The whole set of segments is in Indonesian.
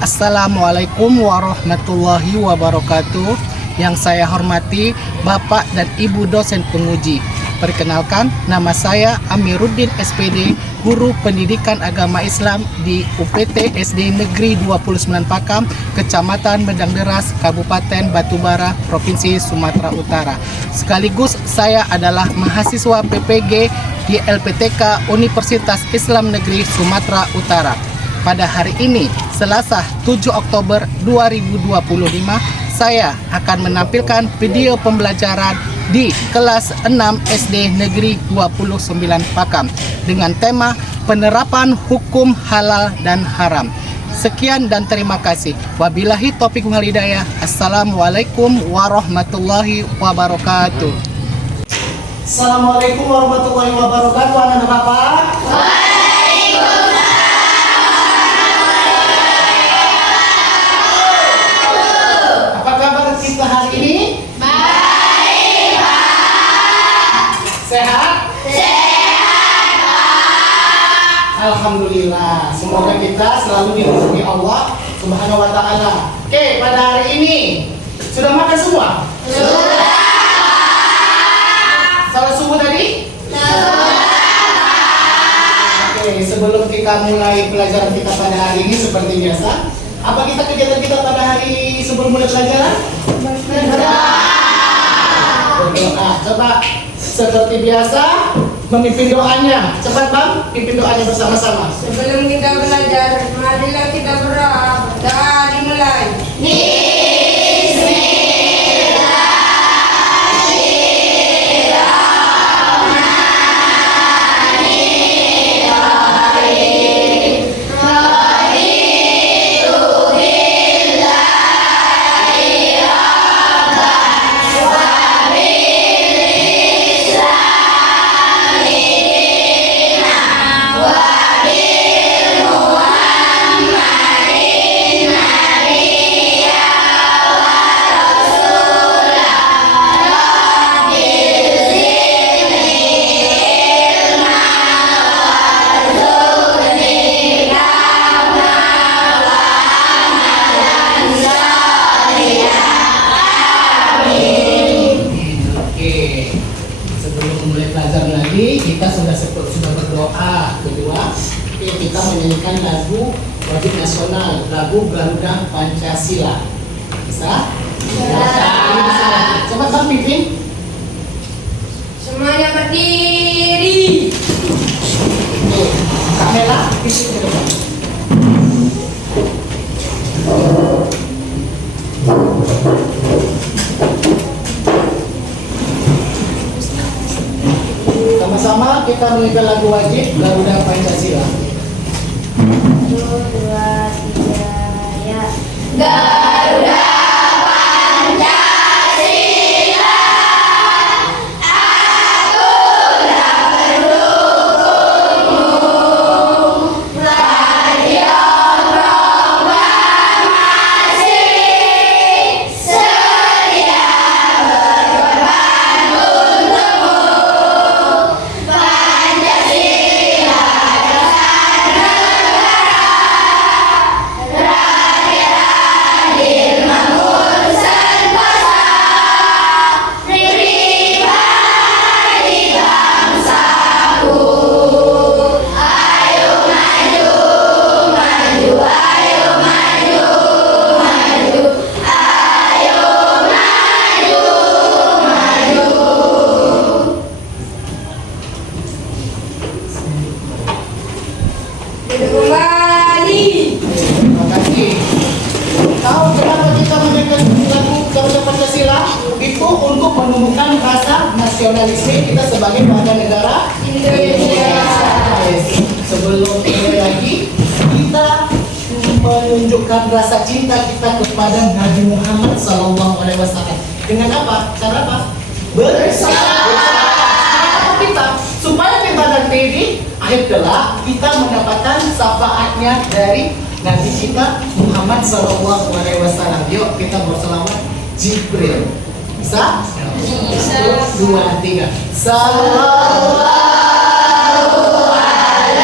Assalamualaikum warahmatullahi wabarakatuh. Yang saya hormati Bapak dan Ibu dosen penguji. Perkenalkan, nama saya Amiruddin SPD, Guru Pendidikan Agama Islam di UPT SD Negeri 29 Pakam, Kecamatan Medang Deras, Kabupaten Batubara, Provinsi Sumatera Utara. Sekaligus saya adalah mahasiswa PPG di LPTK Universitas Islam Negeri Sumatera Utara. Pada hari ini, Selasa 7 Oktober 2025, saya akan menampilkan video pembelajaran di kelas 6 SD Negeri 29 Pakam dengan tema penerapan hukum halal dan haram. Sekian dan terima kasih. Wabillahi taufiq wal hidayah. Assalamualaikum warahmatullahi wabarakatuh. Assalamualaikum warahmatullahi wabarakatuh. Anak Bapak. Apa kabar kita hari ini? Baik, Pak. Sehat? Sehat, Pak. Alhamdulillah. Semoga kita selalu dilindungi Allah Subhanahu wa taala. Oke, pada hari ini sudah makan semua? Sudah. Salat subuh tadi? Sudah. Oke, sebelum kita mulai pelajaran kita pada hari ini seperti biasa, apa kegiatan kita pada hari sebelum mulai pelajaran? Berdoa. Coba seperti biasa memimpin doanya. Cepat Bang, pimpin doanya bersama-sama. Sebelum kita belajar, marilah kita berdoa. Doa dimulai. Kita sudah berdoa. Kedua, kita menyanyikan lagu wajib nasional, lagu Garuda Pancasila. Bisa? Bisa. Coba Bang pimpin. Semuanya berdiri. Kamera pimpin ke depan. Sama-sama kita menyanyikan lagu wajib Garuda Pancasila. 1, 2, 3, ya. Garuda Pancasila, akulah pendukungmu. Rakyat proklamasi, sedia berkorban untukmu. Pancasila dasar negara, rakyat adil makmur sentosa, pribadi bangsaku. Ayo maju, maju, ayo maju, maju, ayo maju, maju. Duduk kembali. Terima kasih. Tahu kenapa kita menyanyikan lagu Garuda Pancasila? Itu untuk menumbuhkan rasa nasionalisme kita sebagai warga negara Indonesia. Sebelum mulai lagi, kita menunjukkan rasa cinta kita kepada Nabi Muhammad SAW. Dengan apa? Cara apa? Bersama kita, supaya kita nanti di akhir kelak kita mendapatkan syafaatnya dari Nabi kita Muhammad SAW. Yuk kita berselawat Jibril. Bisa? Bisa. 1, 2, 3. Sallallahu ala Muhammad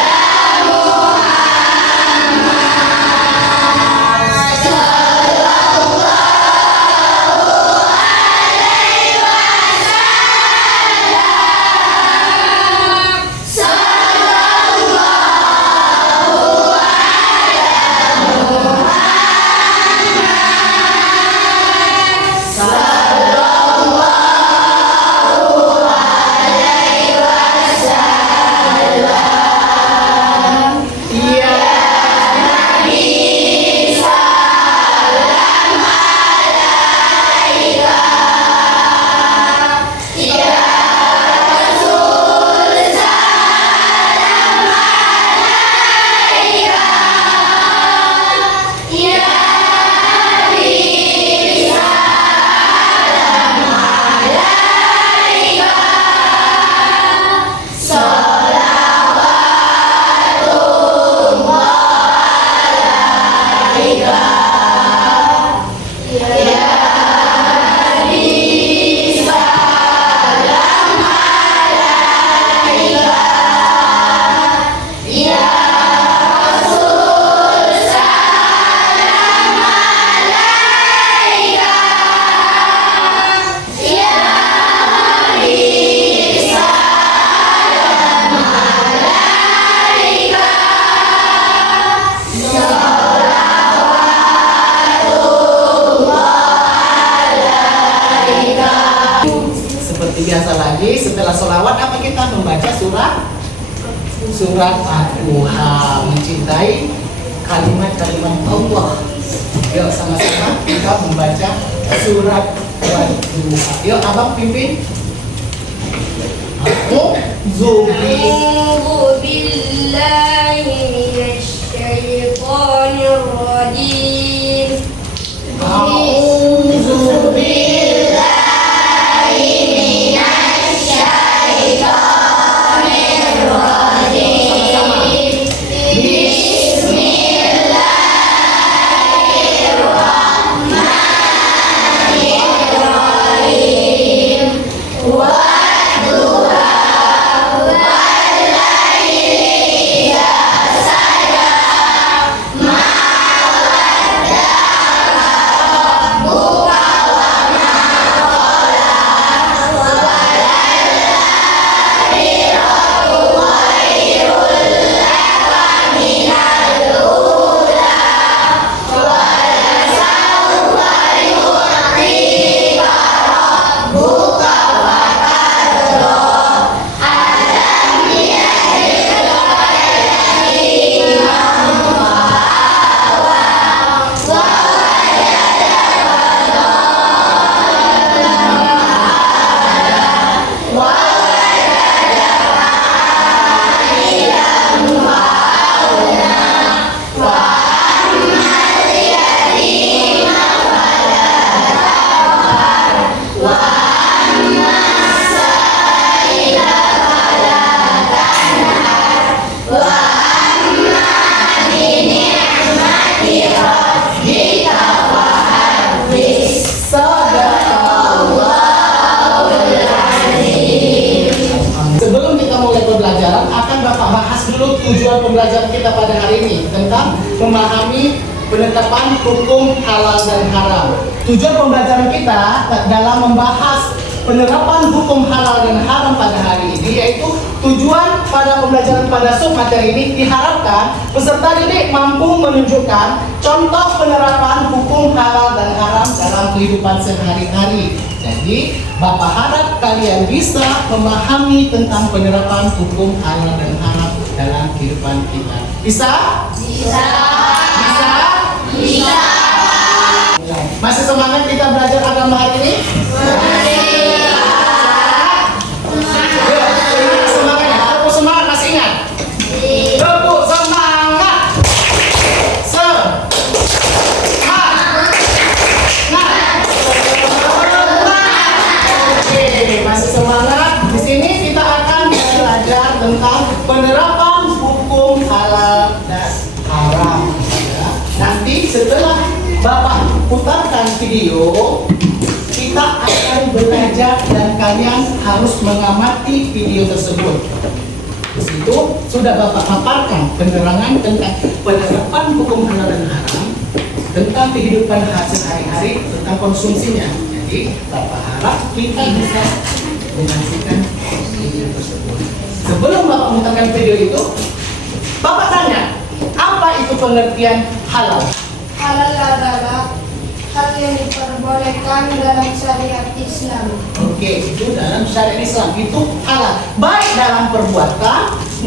surat Ad-Duha, mencintai kalimat-kalimat Allah. Yuk sama-sama kita membaca surat Ad-Duha. Yuk abang pimpin. أعوذ بالله من الشيطان الرجيم A'udzu billahi minasyaitonir rajim. Bismillahirrahmanirrahim. Wadduha wallaili idza saja ma wadda'aka rabbuka wa ma qala wal-akhiratu khairul laka minal ula wa-lasawfa yu'tika rabbuka fatarda alam yajidka yatiman fa'awa wa Sebelum kita mulai pembelajaran, akan Bapak bahas dulu tujuan pembelajaran kita pada hari ini tentang memahami penetapan hukum halal dan haram. Tujuan pembelajaran kita dalam membahas penerapan hukum halal dan haram pada hari ini, yaitu tujuan pada pembelajaran pada materi ini diharapkan peserta didik mampu menunjukkan contoh penerapan hukum halal dan haram dalam kehidupan sehari-hari. Jadi, Bapak harap kalian bisa memahami tentang penerapan hukum halal dan haram dalam kehidupan kita. Bisa? Bisa. Bisa? Bisa. Masih semangat kita belajar agama hari ini? Yuk, semangat ya. Tepuk semangat, masih ingat? Tepuk semangat. Oke, masih semangat. Di sini kita akan belajar tentang penerapan hukum halal dan haram. Ya. Nanti setelah Bapak putarkan video, kita akan belajar dan kalian harus mengamati video tersebut. Di situ sudah Bapak paparkan penerangan tentang penerapan hukum halal dan haram, tentang kehidupan sehari-hari, tentang konsumsinya. Jadi Bapak harap kita bisa menyaksikan video tersebut. Sebelum Bapak memutarkan video itu, Bapak tanya, apa itu pengertian halal? Halal adalah hal yang diperbolehkan dalam syariat Islam. Oke, itu dalam syariat Islam itu halal. Baik dalam perbuatan,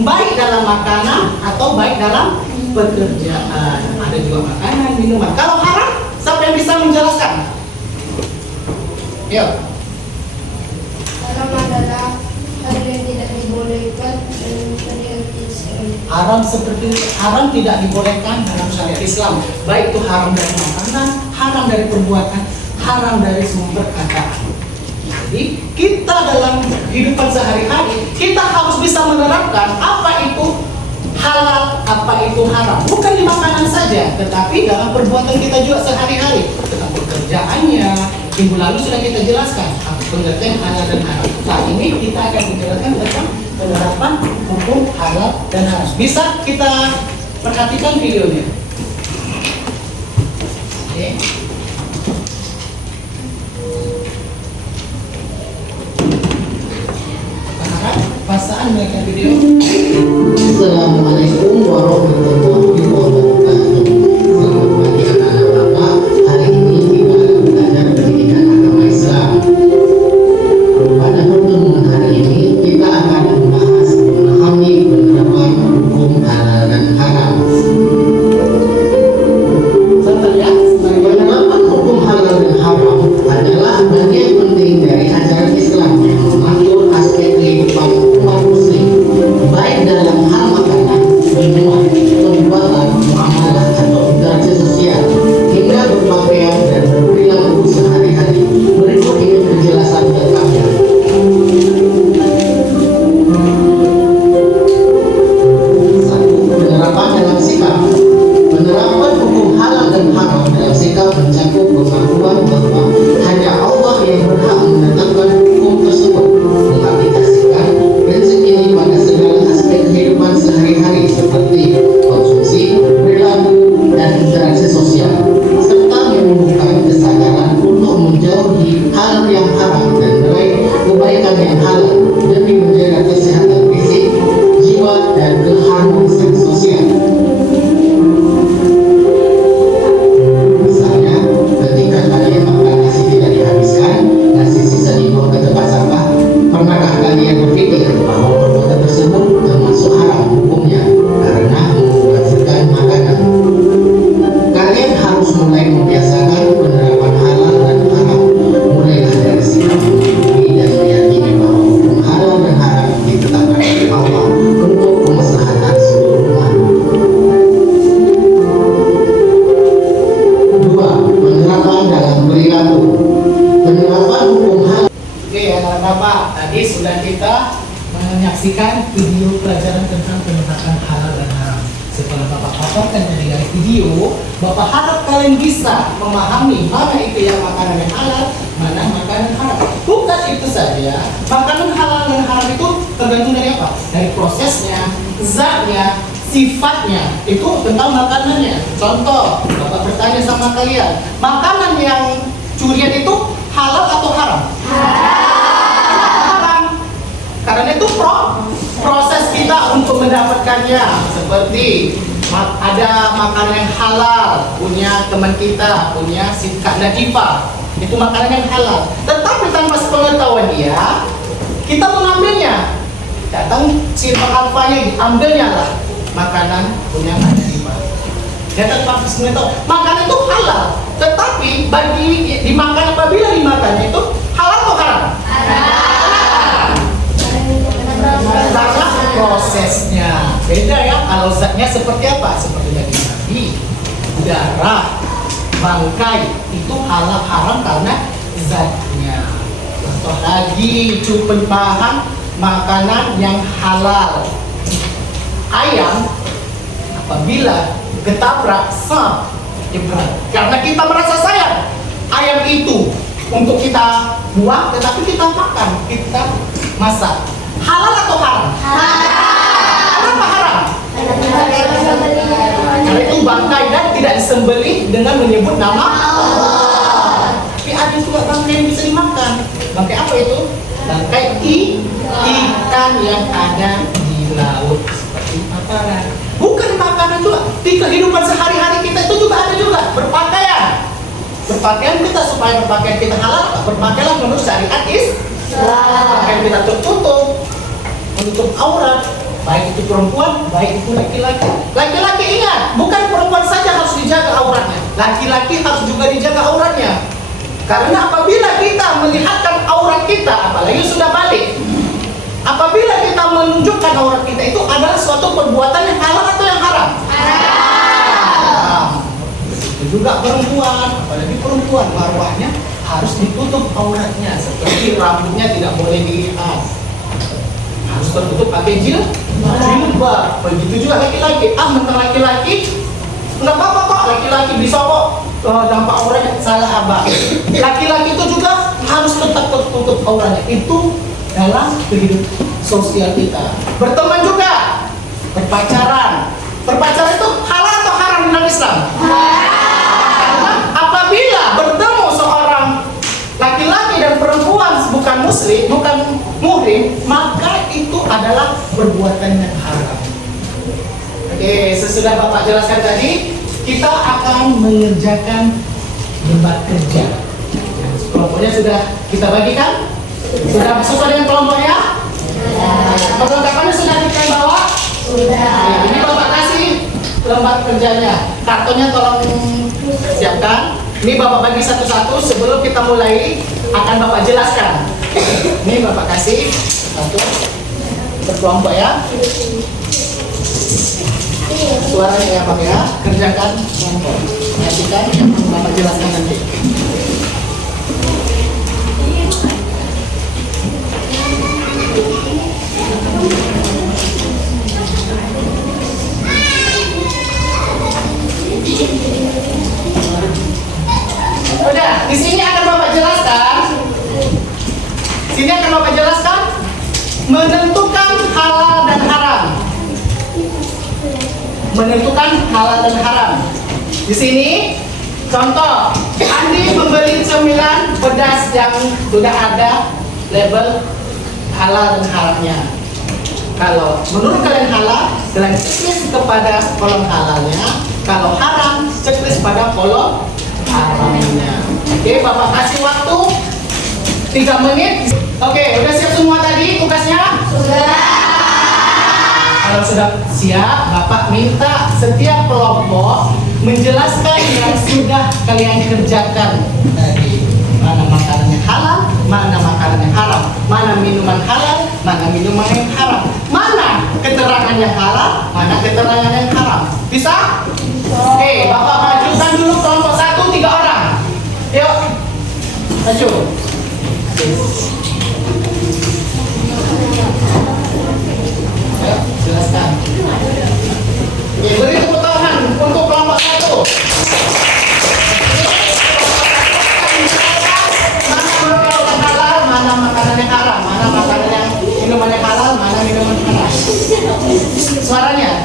baik dalam makanan, atau baik dalam pekerjaan. Ada juga makanan, minuman. Kalau haram, siapa yang bisa menjelaskan? Yuk. Haram adalah hal yang tidak dibolehkan dalam syariat Islam. Haram seperti haram tidak dibolehkan dalam syariat Islam. Baik itu haram dari makanan, haram dari perbuatan, haram dari sumber kata. Jadi kita dalam kehidupan sehari-hari kita harus bisa menerapkan apa itu halal, apa itu haram. Bukan di makanan saja, tetapi dalam perbuatan kita juga sehari-hari. Tentang pekerjaannya, minggu lalu sudah kita jelaskan apa pengertian halal dan haram. Saat ini kita akan menjelaskan tentang penerapan hukum halal dan haram. Bisa kita perhatikan videonya. Oke. Pasaan mereka video. Assalamualaikum warahmatullahi wabarakatuh. Selamat pagi anak-anak Bapak. Hari ini kita akan belajar pendidikan agama Islam. Pada pertemuan hari ini kita akan membahas memahami penerapan harus mulai membiasakan penerapan halal dan haram. Mulailah dari sikap memahami dan meyakini bahwa hukum halal dan haram ditetapkan oleh Allah untuk kemaslahatan seluruh makhluk. 2. Penerapan dalam perilaku. Penerapan hukum halal. Oke, anak Bapak, tadi sudah kita menyaksikan video pelajaran tentang penerapan halal dan haram. Setelah Bapak paparkan dari video, Bapak harap kalian bisa memahami mana itu yang makanan yang halal, mana makanan haram. Bukan itu saja, makanan halal dan haram itu tergantung dari apa? Dari prosesnya, zatnya, sifatnya, itu tentang makanannya. Contoh, Bapak bertanya sama kalian, makanan yang curian itu halal atau haram? Haram. Karena itu proses kita untuk mendapatkannya. Seperti ada makanan yang halal punya teman kita, punya si Kak Najifah, itu makanan yang halal. Tetapi tanpa sepengetahuan dia, kita mengambilnya. Datang si Pak Alfanya diambilnya lah makanan punya Kak Najifah. Dia tanpa sepengetahuan makanan itu halal, tetapi bagi dimakan apabila dimakan itu halal atau haram? Karena prosesnya beda ya. Kalau zatnya seperti apa? Seperti daging sapi, darah, bangkai, itu halal haram karena zatnya. Contoh lagi, cupen paham makanan yang halal. Ayam apabila ketabrak jebret. Karena kita merasa sayang ayam itu untuk kita buang, tetapi kita makan, kita masak. Halal atau haram? Kenapa haram? Karena itu bangkai dan tidak disembelih dengan menyebut nama Allah. Tapi ada juga bangkai yang bisa dimakan. Bangkai apa itu? Bangkai ikan yang ada di laut seperti paparan. Bukan makanan juga. Di kehidupan sehari-hari kita itu juga ada juga berpakaian. Berpakaian kita supaya berpakaian kita halal. Berpakaianlah menurut syariat pakaian kita tertutup, menutup aurat, baik itu perempuan, baik itu laki-laki. Laki-laki ingat, bukan perempuan saja harus dijaga auratnya, laki-laki harus juga dijaga auratnya. Karena apabila kita melihatkan aurat kita, apalagi sudah balik, apabila kita menunjukkan aurat kita itu adalah suatu perbuatan yang halal atau yang haram? Haram. Itu juga perempuan, apalagi perempuan, marwahnya harus ditutup auratnya, seperti rambutnya tidak boleh dilihat, harus tertutup pakai jilbab. Begitu juga laki-laki. Mentang laki-laki nggak apa-apa kok, laki-laki bisa kok nampak auratnya. Salah abah. Laki-laki itu juga harus tetap tertutup auratnya. Itu dalam kehidupan sosial kita. Berteman juga, berpacaran. Berpacaran itu halal atau haram dalam Islam? Karena apabila bertemu seorang laki-laki dan perempuan bukan muslim, bukan muhrim, maka itu adalah perbuatan yang haram. Oke, sesudah Bapak jelaskan tadi, kita akan mengerjakan lembar kerja. Kelompoknya sudah kita bagikan? Sudah sesuai dengan kelompoknya? Perlengkapannya sudah kita bawa? Sudah. Ini Bapak kasih lembar kerjanya. Kartonnya tolong siapkan. Ini Bapak bagi satu-satu. Sebelum kita mulai, akan Bapak jelaskan. Ini Bapak kasih satu berkelompok ya. Suaranya ya Pak ya. Kerjakan kelompok. Perhatikan yang Bapak jelaskan nanti. Udah, di sini akan Bapak jelaskan. Sini akan Bapak jelaskan menentukan halal dan haram. Menentukan halal dan haram. Di sini contoh, Andi membeli cemilan pedas yang sudah ada label halal dan haramnya. Kalau menurut kalian halal, kalian checklist kepada kolom halalnya. Kalau haram, checklist pada kolom haramnya. Oke, Bapak kasih waktu 3 menit. Oke, udah siap semua tadi tugasnya? Sudah. Kalau sudah siap, Bapak minta setiap kelompok menjelaskan yang sudah kalian kerjakan tadi. Mana makanan yang halal, mana makanan yang haram, mana minuman halal, mana minuman yang haram, mana keterangan yang halal, mana keterangan yang haram. Bisa? Oke, Bapak majukan dulu kelompok 1, 3 orang. Yuk, maju. Ayo, jelaskan. Oke, beri tepuk tangan untuk kelompok 1. Mana makanan yang haram, mana makanan yang minuman yang halal, mana minuman yang haram. Suaranya.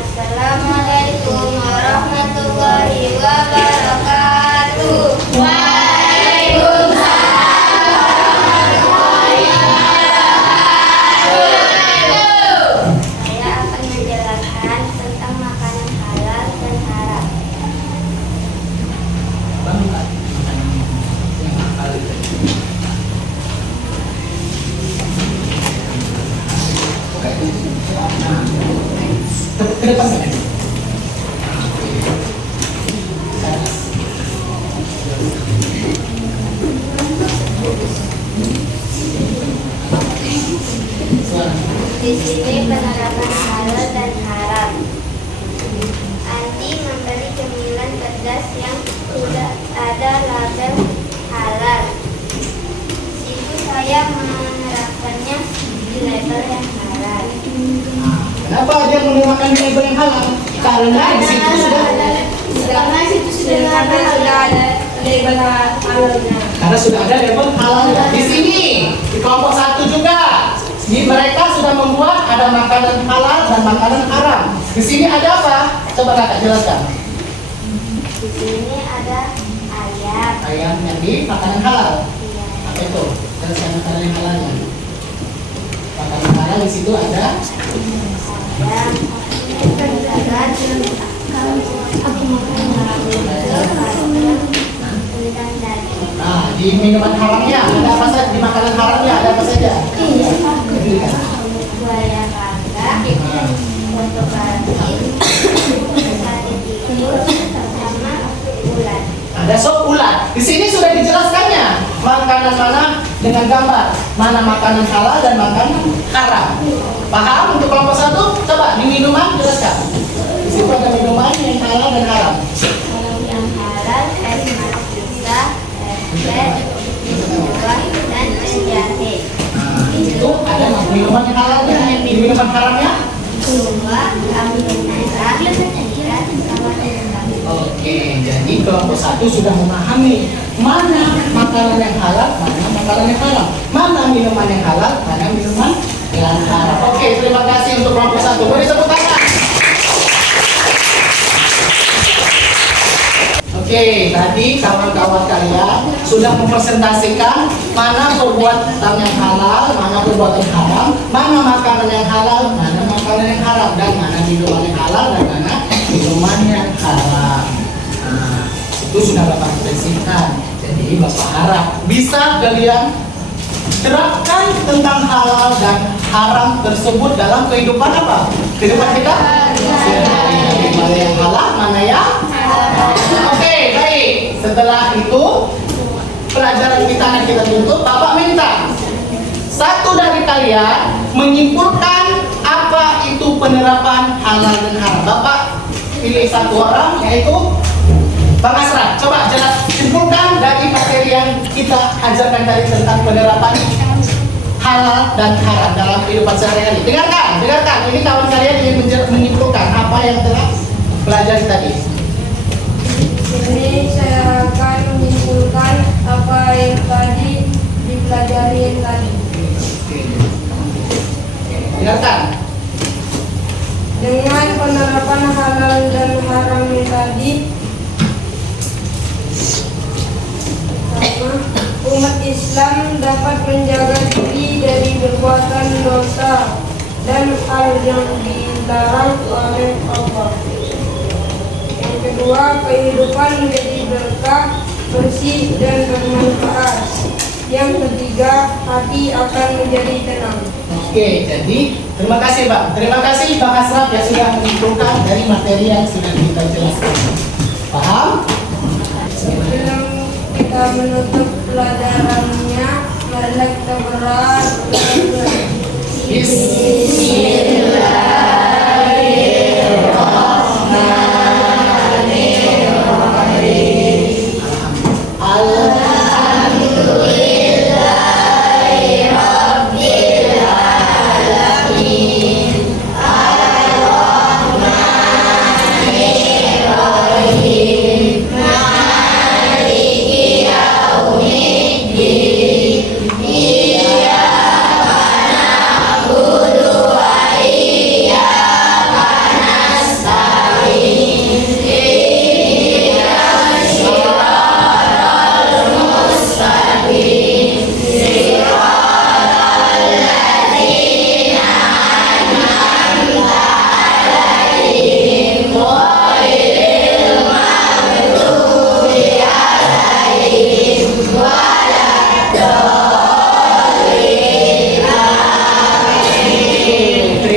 Assalamualaikum warahmatullahi wabarakatuh. Saya akan menjelaskan tentang makanan halal dan haram. Ke depan kan? Di sini penerapan halal dan haram. Andi membeli cemilan pedas yang sudah ada label halal. Situ saya menerapkannya di label yang halal. Kenapa dia menggunakan label yang halal? Karena di situ sudah ada label halalnya. Karena sudah ada label halal. Di sini di kelompok 1 juga. Di mereka sudah membuat ada makanan halal dan makanan haram. Di sini ada apa? Coba Kakak jelaskan. Di sini ada ayam. Ayam yang di makanan halal. Iya. Apa itu? Jelaskan makanan yang halalnya. Makanan halal di situ ada Ayam. Nah, di minuman haramnya ada apa saja? Di makanan haramnya ada apa saja? Buaya kakak, foto batin, sate tikus, sama ulat. Ada sop ulat. Di sini sudah dijelaskannya makanan mana dengan gambar, mana makanan halal dan makanan haram. Paham untuk kelompok 1? Coba di minuman jelaskan. Di situ ada minuman yang halal dan haram. Yang halal es markisa, es teh, buah, dan es jahe. Itu ada minuman yang halalnya. Di minuman haramnya? Buah, kambing merah, ikan, sama udang. Oke, jadi kelompok 1 sudah memahami mana makanan yang halal, mana makanan yang haram, mana minuman yang halal, mana minuman yang haram. Oke, terima kasih untuk kelompok 1. Beri tepuk tangan. Oke, tadi kawan-kawan kalian sudah mempresentasikan mana perbuatan yang halal, mana perbuatan haram, mana makanan yang halal, mana makanan yang haram, dan mana minuman yang halal dan mana minuman yang haram. Nah, itu sudah Bapak presentasikan. Jadi Bapak harap bisa kalian terapkan tentang halal dan haram tersebut dalam kehidupan apa? Kehidupan kita? Mana yang halal, mana yang haram. Oke, baik. Setelah itu pelajaran kita yang kita tuntut, Bapak minta satu dari kalian menyimpulkan apa itu penerapan halal dan haram. Bapak pilih satu orang, yaitu Bang Asra. Coba jelas simpulkan dari materi yang kita ajarkan tadi tentang penerapan halal dan haram dalam kehidupan sehari-hari. Dengarkan, dengarkan. Ini kawan kalian ingin menyimpulkan apa yang telah pelajari tadi. Ini saya akan menyimpulkan apa yang tadi dipelajari tadi. Dengarkan. Dengan penerapan halal dan haram yang tadi, umat Islam dapat menjaga diri dari perbuatan dosa dan hal yang dilarang oleh Allah. Yang kedua, kehidupan menjadi berkah, bersih, dan bermanfaat. Yang ketiga, hati akan menjadi tenang. Oke, jadi terima kasih Pak. Terima kasih Pak Asraf yang sudah menyimpulkan dari materi yang sudah kita jelaskan. Paham? Sebelum kita menutup pelajarannya, marilah kita berdoa.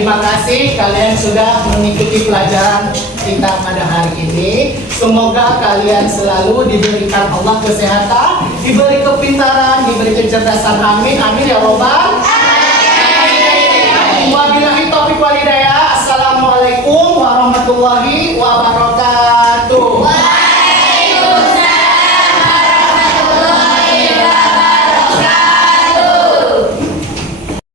Terima kasih kalian sudah mengikuti pelajaran kita pada hari ini. Semoga kalian selalu diberikan Allah kesehatan, diberi kepintaran, diberi kecerdasan. Amin, amin ya robbal alamin. Wabillahi taufiq wal hidayah. Assalamualaikum warahmatullahi wabarakatuh.